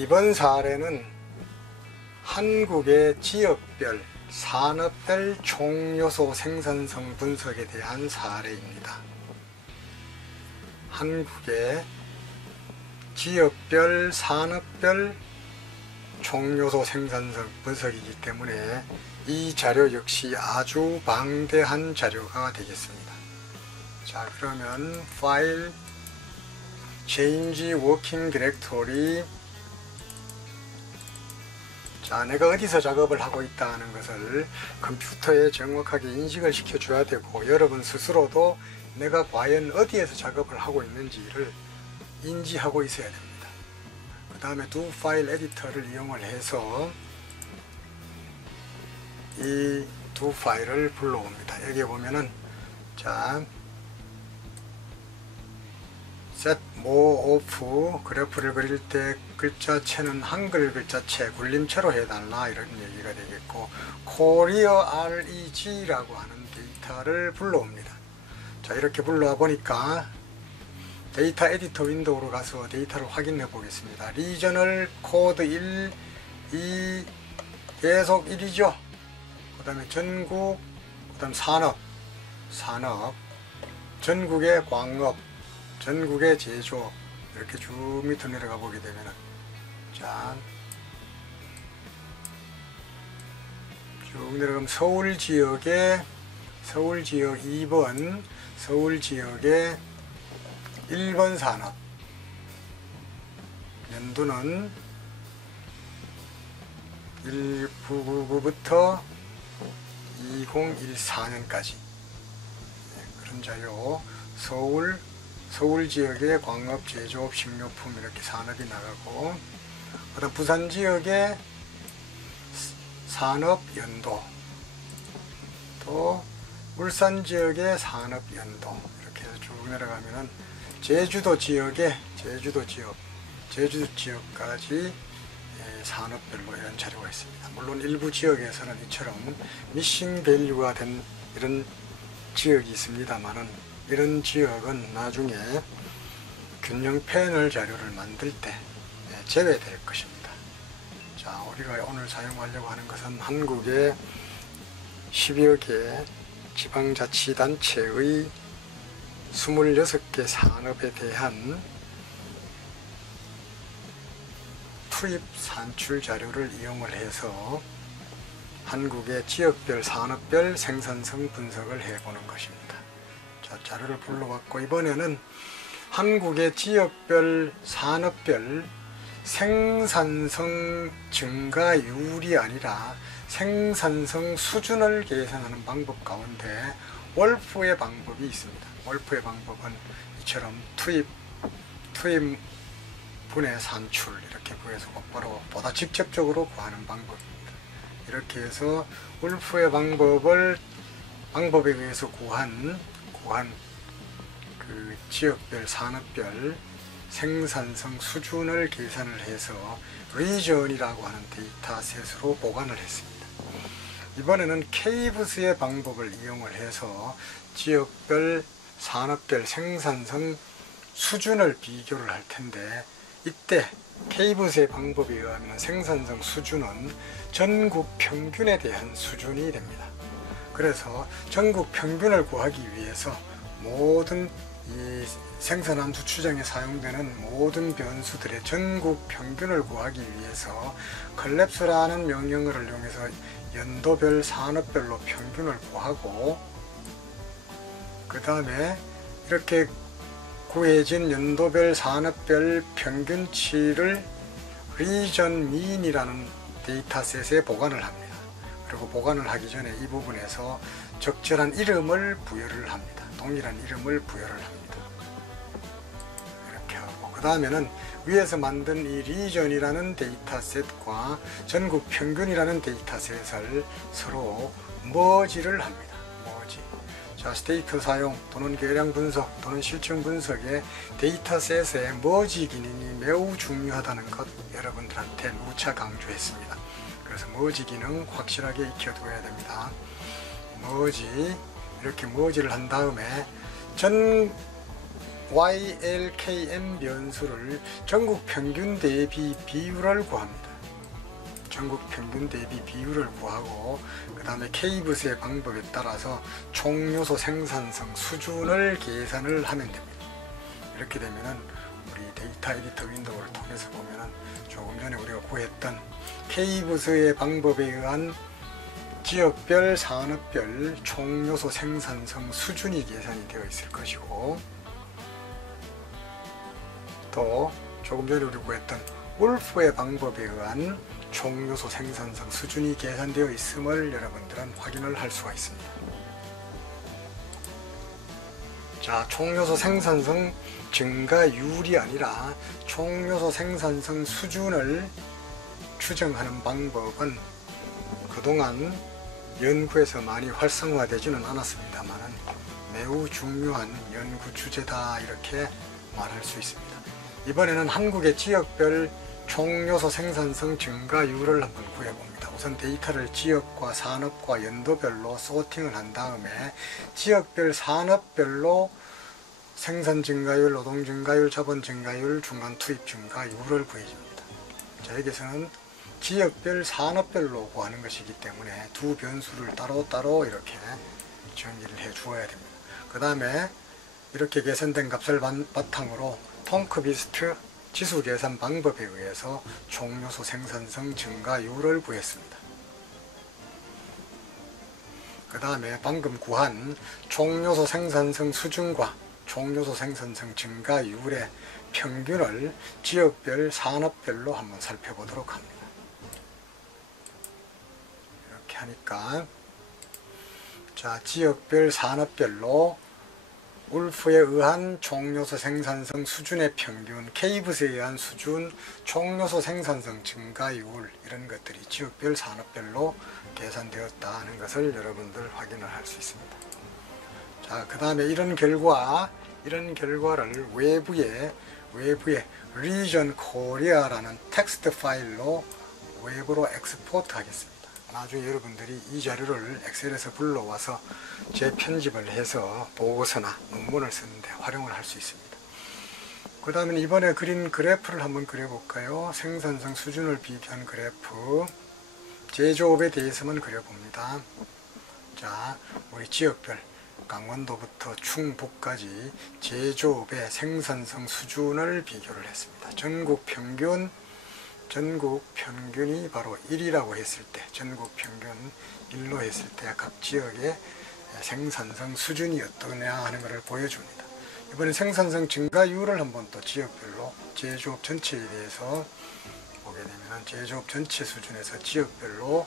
이번 사례는 한국의 지역별, 산업별 총요소 생산성 분석에 대한 사례입니다. 한국의 지역별, 산업별 총요소 생산성 분석이기 때문에 이 자료 역시 아주 방대한 자료가 되겠습니다. 자, 그러면 파일 Change Working Directory. 자, 내가 어디서 작업을 하고 있다는 것을 컴퓨터에 정확하게 인식을 시켜줘야 되고, 여러분 스스로도 내가 과연 어디에서 작업을 하고 있는지를 인지하고 있어야 됩니다. 그 다음에 Do 파일 에디터를 이용을 해서 이 두 파일을 불러옵니다. 여기 보면은 자, set more of 그래프를 그릴 때 글자체는 한글 글자체 굴림체로 해달라, 이런 얘기가 되겠고, Korea REG라고 하는 데이터를 불러옵니다. 자, 이렇게 불러와 보니까 데이터 에디터 윈도우로 가서 데이터를 확인해 보겠습니다. 리저널 코드 1, 2, 계속 1이죠. 그 다음에 전국, 그 다음 산업, 전국의 광업, 전국의 제조업, 이렇게 쭉 밑으로 내려가 보게 되면은, 자, 쭉 내려가면 서울 지역의, 서울 지역 2번, 서울 지역의 1번 산업, 연도는 1999부터 2014년까지 그런 자료. 서울 지역의 광업, 제조업, 식료품 이렇게 산업이 나가고, 그 다음 부산 지역의 산업 연도, 또 울산 지역의 산업 연도, 이렇게 해서 쭉 내려가면은 제주도 지역의 제주도 지역까지 산업별로 이런 자료가 있습니다. 물론 일부 지역에서는 이처럼 미싱 밸류가 된 이런 지역이 있습니다만은, 이런 지역은 나중에 균형 패널 자료를 만들 때 제외될 것입니다. 자, 우리가 오늘 사용하려고 하는 것은 한국의 10여 개 지방자치단체의 26개 산업에 대한 투입 산출 자료를 이용을 해서 한국의 지역별, 산업별 생산성 분석을 해보는 것입니다. 자, 자료를 불러왔고, 이번에는 한국의 지역별, 산업별 생산성 증가율이 아니라 생산성 수준을 계산하는 방법 가운데 월프의 방법이 있습니다. 월프의 방법은 이처럼 투입 분의 산출, 이렇게 구해서 곧바로 보다 직접적으로 구하는 방법입니다. 이렇게 해서 월프의 방법에 의해서 구한 그 지역별, 산업별 생산성 수준을 계산을 해서 리전이라고 하는 데이터셋으로 보관을 했습니다. 이번에는 케이브스의 방법을 이용을 해서 지역별, 산업별 생산성 수준을 비교를 할 텐데, 이때 케이브스의 방법에 의하면 생산성 수준은 전국 평균에 대한 수준이 됩니다. 그래서 전국 평균을 구하기 위해서 모든 이 생산함수 추정에 사용되는 모든 변수들의 전국 평균을 구하기 위해서 컬랩스라는 명령어를 이용해서 연도별, 산업별로 평균을 구하고, 그 다음에 이렇게 구해진 연도별, 산업별 평균치를 리전 민이라는 데이터셋에 보관을 합니다. 그리고 보관을 하기 전에 이 부분에서 적절한 이름을 부여를 합니다. 동일한 이름을 부여를 합니다. 이렇게 하고, 그 다음에는 위에서 만든 이 리전이라는 데이터셋과 전국 평균이라는 데이터셋을 서로 머지를 합니다. 자, 스테이트 사용 또는 계량 분석 또는 실증 분석의 데이터셋의 머지 기능이 매우 중요하다는 것 여러분들한테 누차 강조했습니다. 그래서 머지 기능 확실하게 익혀두어야 됩니다. 머지, 이렇게 머지를 한 다음에 YLKM 변수를 전국 평균 대비 비율을 구합니다. 전국 평균 대비 비율을 구하고 그 다음에 K부스의 방법에 따라서 총요소 생산성 수준을 계산을 하면 됩니다. 이렇게 되면은 우리 데이터 에디터 윈도우를 통해서 보면은 조금 전에 우리가 구했던 K부스의 방법에 의한 지역별, 산업별 총요소 생산성 수준이 계산이 되어 있을 것이고, 또 조금 전에 우리 구했던 울프의 방법에 의한 총요소 생산성 수준이 계산되어 있음을 여러분들은 확인을 할 수가 있습니다. 자, 총요소 생산성 증가율이 아니라 총요소 생산성 수준을 추정하는 방법은 그동안 연구에서 많이 활성화되지는 않았습니다만 매우 중요한 연구 주제다, 이렇게 말할 수 있습니다. 이번에는 한국의 지역별 총요소 생산성 증가율을 한번 구해봅니다. 우선 데이터를 지역과 산업과 연도별로 소팅을 한 다음에 지역별, 산업별로 생산 증가율, 노동 증가율, 자본 증가율, 중간 투입 증가율을 구해줍니다. 자, 여기서는 지역별, 산업별로 구하는 것이기 때문에 두 변수를 따로따로 이렇게 정의를 해 주어야 됩니다. 그 다음에 이렇게 계산된 값을 바탕으로 통크비스트 지수 계산 방법에 의해서 총요소 생산성 증가율을 구했습니다. 그 다음에 방금 구한 총요소 생산성 수준과 총요소 생산성 증가율의 평균을 지역별, 산업별로 한번 살펴보도록 합니다. 이렇게 하니까, 자, 지역별, 산업별로 울프에 의한 총요소 생산성 수준의 평균, K부스에 의한 수준, 총요소 생산성 증가율, 이런 것들이 지역별, 산업별로 계산되었다 하는 것을 여러분들 확인을 할 수 있습니다. 자, 그 다음에 이런 결과를 외부에 Region Korea라는 텍스트 파일로 외부로 엑스포트 하겠습니다. 나중에 여러분들이 이 자료를 엑셀에서 불러와서 재편집을 해서 보고서나 논문을 쓰는데 활용을 할 수 있습니다. 그 다음에 이번에 그린 그래프를 한번 그려볼까요? 생산성 수준을 비교한 그래프, 제조업에 대해서만 그려봅니다. 자, 우리 지역별 강원도부터 충북까지 제조업의 생산성 수준을 비교를 했습니다. 전국 평균이 바로 1이라고 했을 때, 전국 평균 1로 했을 때 각 지역의 생산성 수준이 어떠냐 하는 것을 보여줍니다. 이번엔 생산성 증가율을 한번 또 지역별로 제조업 전체에 대해서 보게 되면 제조업 전체 수준에서 지역별로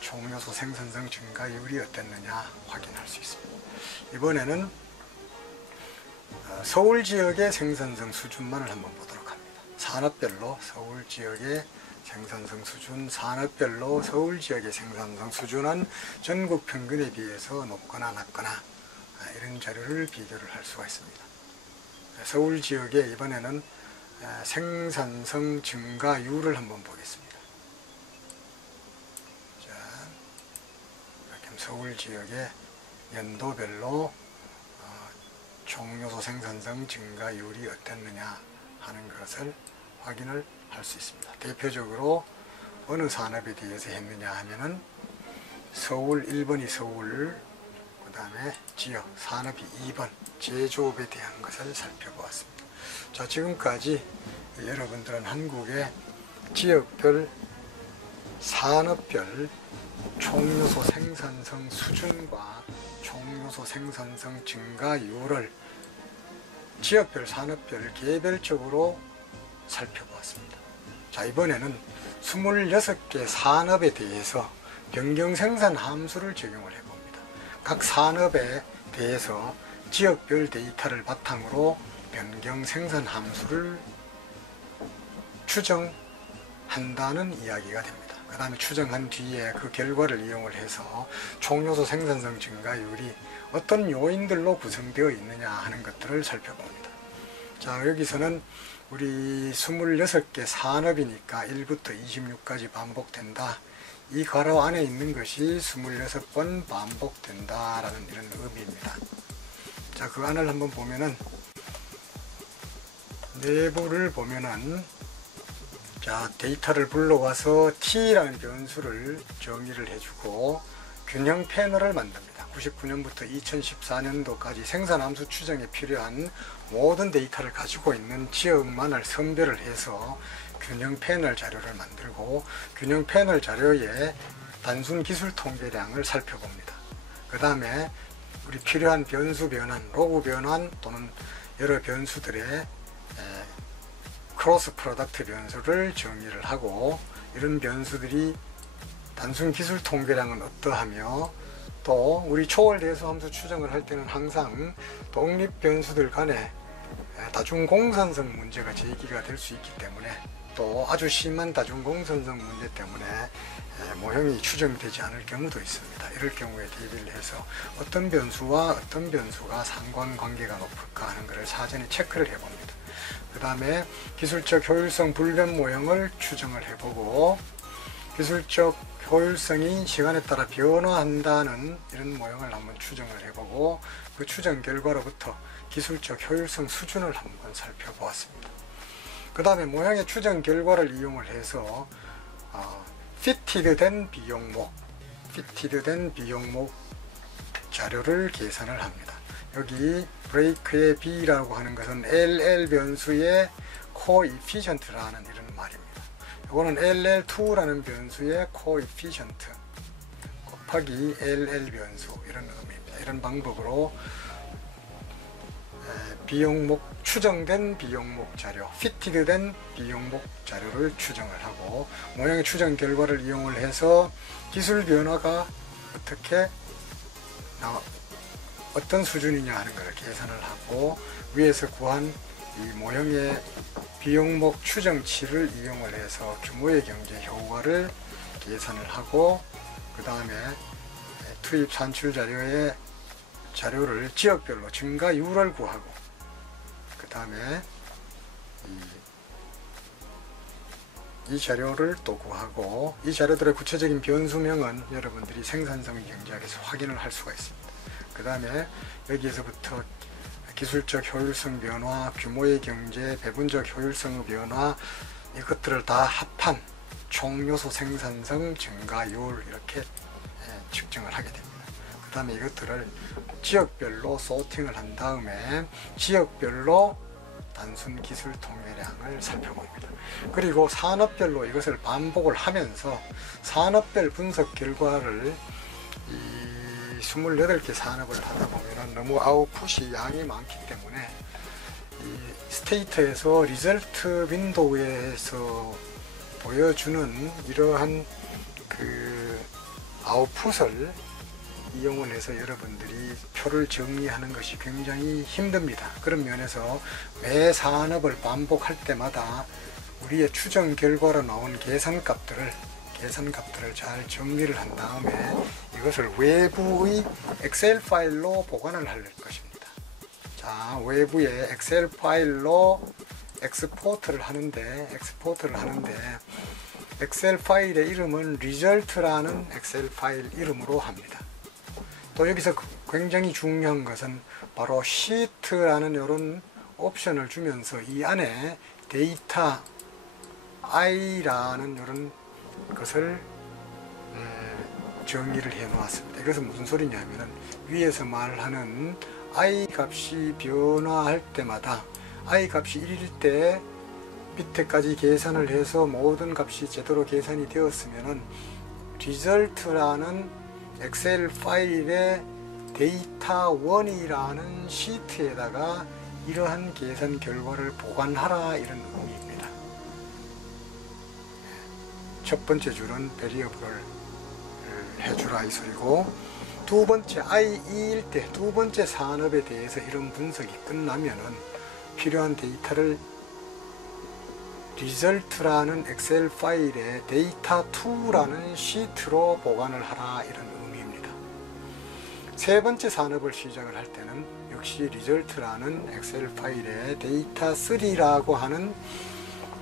총요소 생산성 증가율이 어땠느냐 확인할 수 있습니다. 이번에는 서울 지역의 생산성 수준만을 한번 보도록 합니다. 산업별로 서울 지역의 생산성 수준, 산업별로 서울 지역의 생산성 수준은 전국 평균에 비해서 높거나 낮거나 이런 자료를 비교를 할 수가 있습니다. 서울 지역의 이번에는 생산성 증가율을 한번 보겠습니다. 자, 이렇게 서울 지역의 연도별로 총요소 생산성 증가율이 어땠느냐 하는 것을 확인을 할 수 있습니다. 대표적으로 어느 산업에 대해서 했느냐 하면은 서울 1번이 서울, 그 다음에 지역, 산업이 2번 제조업에 대한 것을 살펴보았습니다. 자, 지금까지 여러분들은 한국의 지역별, 산업별 총요소 생산성 수준과 총요소 생산성 증가율을 지역별, 산업별 개별적으로 살펴보았습니다. 자, 이번에는 26개 산업에 대해서 변경생산 함수를 적용을 해봅니다. 각 산업에 대해서 지역별 데이터를 바탕으로 변경생산 함수를 추정한다는 이야기가 됩니다. 그 다음에 추정한 뒤에 그 결과를 이용을 해서 총요소 생산성 증가율이 어떤 요인들로 구성되어 있느냐 하는 것들을 살펴봅니다. 자, 여기서는 우리 26개 산업이니까 1부터 26까지 반복된다. 이 괄호 안에 있는 것이 26번 반복된다 라는 이런 의미입니다. 자, 그 안을 한번 보면은 내부를 보면은 자, 데이터를 불러와서 t라는 변수를 정의를 해주고 균형 패널을 만듭니다. 99년부터 2014년도까지 생산함수 추정에 필요한 모든 데이터를 가지고 있는 지역만을 선별을 해서 균형 패널 자료를 만들고 균형 패널 자료에 단순 기술 통계량을 살펴봅니다. 그 다음에 우리 필요한 변수 변환, 로그 변환 또는 여러 변수들의 크로스 프로덕트 변수를 정의를 하고 이런 변수들이 단순 기술 통계량은 어떠하며 또 우리 초월 대수 함수 추정을 할 때는 항상 독립 변수들 간에 다중공산성 문제가 제기가 될 수 있기 때문에 또 아주 심한 다중공산성 문제 때문에 모형이 추정되지 않을 경우도 있습니다. 이럴 경우에 대비를 해서 어떤 변수와 어떤 변수가 상관관계가 높을까 하는 것을 사전에 체크를 해봅니다. 그 다음에 기술적 효율성 불변 모형을 추정을 해보고 기술적 효율성이 시간에 따라 변화한다는 이런 모형을 한번 추정을 해보고 그 추정 결과로부터 기술적 효율성 수준을 한번 살펴보았습니다. 그 다음에 모형의 추정 결과를 이용을 해서 피티드 된 비용목 자료를 계산을 합니다. 여기 브레이크의 B라고 하는 것은 LL 변수의 코이피션트라는 이런 말입니다. 이거는 LL2라는 변수의 코이피션트 곱하기 LL 변수 이런 의미입니다. 이런 방법으로 추정된 비용목 자료, 피티드된 비용목 자료를 추정을 하고 모형의 추정 결과를 이용을 해서 기술 변화가 어떤 수준이냐 하는 것을 계산을 하고 위에서 구한 이 모형의 비용목 추정치를 이용을 해서 규모의 경제 효과를 계산을 하고 그 다음에 투입 산출 자료의 자료를 지역별로 증가율을 구하고 그 다음에 이 자료를 또 구하고 이 자료들의 구체적인 변수명은 여러분들이 생산성 경제학에서 확인을 할 수가 있습니다. 그 다음에 여기에서부터 기술적 효율성 변화, 규모의 경제, 배분적 효율성의 변화 이것들을 다 합한 총요소 생산성 증가율 이렇게 측정을 하게 됩니다. 그 다음에 이것들을 지역별로 소팅을 한 다음에 지역별로 단순 기술 통계량을 살펴봅니다. 그리고 산업별로 이것을 반복을 하면서 산업별 분석 결과를 28개 산업을 하다 보면 너무 아웃풋이 양이 많기 때문에 이 스테이터에서 리절트 윈도우에서 보여주는 이러한 그 아웃풋을 이용을 해서 여러분들이 표를 정리하는 것이 굉장히 힘듭니다. 그런 면에서 매 산업을 반복할 때마다 우리의 추정 결과로 나온 계산값들을 잘 정리를 한 다음에 이것을 외부의 엑셀 파일로 보관을 할 것입니다. 자, 외부의 엑셀 파일로 엑스포트를 하는데 엑셀 파일의 이름은 result라는 엑셀 파일 이름으로 합니다. 또 여기서 굉장히 중요한 것은 바로 sheet라는 이런 옵션을 주면서 이 안에 데이터 i라는 이런 것을 정의를 해 놓았습니다. 이것은 무슨 소리냐면은 위에서 말하는 i 값이 변화할 때마다 i 값이 1일 때 밑에까지 계산을 해서 모든 값이 제대로 계산이 되었으면은 result라는 엑셀 파일의 데이터 1이라는 시트에다가 이러한 계산 결과를 보관하라 이런 의미입니다. 첫 번째 줄은 베리어블을 해주라 이 소리고 두 번째 I2일 때 두 번째 산업에 대해서 이런 분석이 끝나면은 필요한 데이터를 result라는 엑셀 파일에 data2라는 시트로 보관을 하라 이런 의미입니다. 세 번째 산업을 시작을 할 때는 역시 result라는 엑셀 파일에 data3라고 하는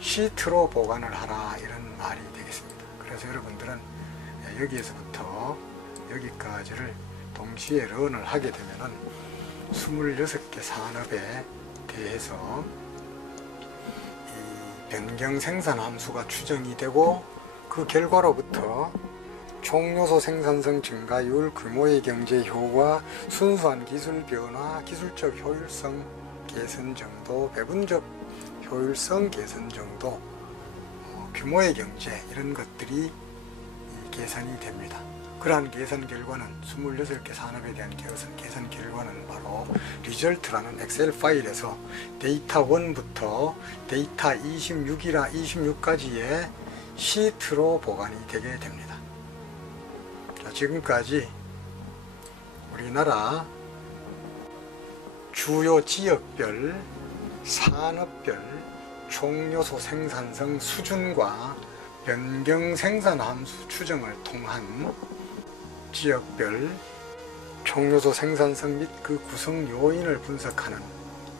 시트로 보관을 하라 이런 말이 되겠습니다. 그래서 여러분들은 여기에서부터 여기까지를 동시에 런을 하게 되면은 26개 산업에 대해서 변경 생산 함수가 추정이 되고 그 결과로부터 총요소 생산성 증가율, 규모의 경제 효과, 순수한 기술 변화, 기술적 효율성 개선 정도, 배분적 효율성 개선 정도, 규모의 경제 이런 것들이 계산이 됩니다. 그러한 계산 결과는 26개 산업에 대한 계산 결과는 바로 리절트라는 엑셀 파일에서 데이터 1부터 데이터 26까지의 시트로 보관이 되게 됩니다. 자, 지금까지 우리나라 주요 지역별, 산업별 총요소 생산성 수준과 변경 생산 함수 추정을 통한 지역별 총요소 생산성 및 그 구성 요인을 분석하는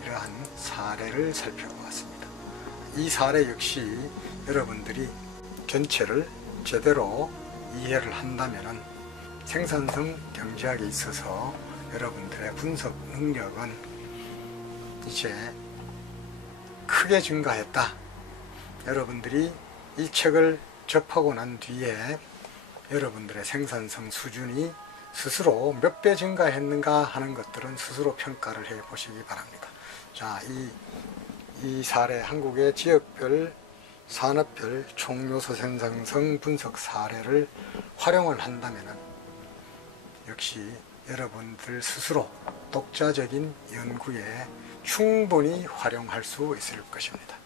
이러한 사례를 살펴보았습니다. 이 사례 역시 여러분들이 전체를 제대로 이해를 한다면 생산성 경제학에 있어서 여러분들의 분석 능력은 이제 크게 증가했다. 여러분들이 이 책을 접하고 난 뒤에 여러분들의 생산성 수준이 스스로 몇 배 증가했는가 하는 것들은 스스로 평가를 해 보시기 바랍니다. 자, 이 사례, 한국의 지역별, 산업별 총요소 생산성 분석 사례를 활용을 한다면 역시 여러분들 스스로 독자적인 연구에 충분히 활용할 수 있을 것입니다.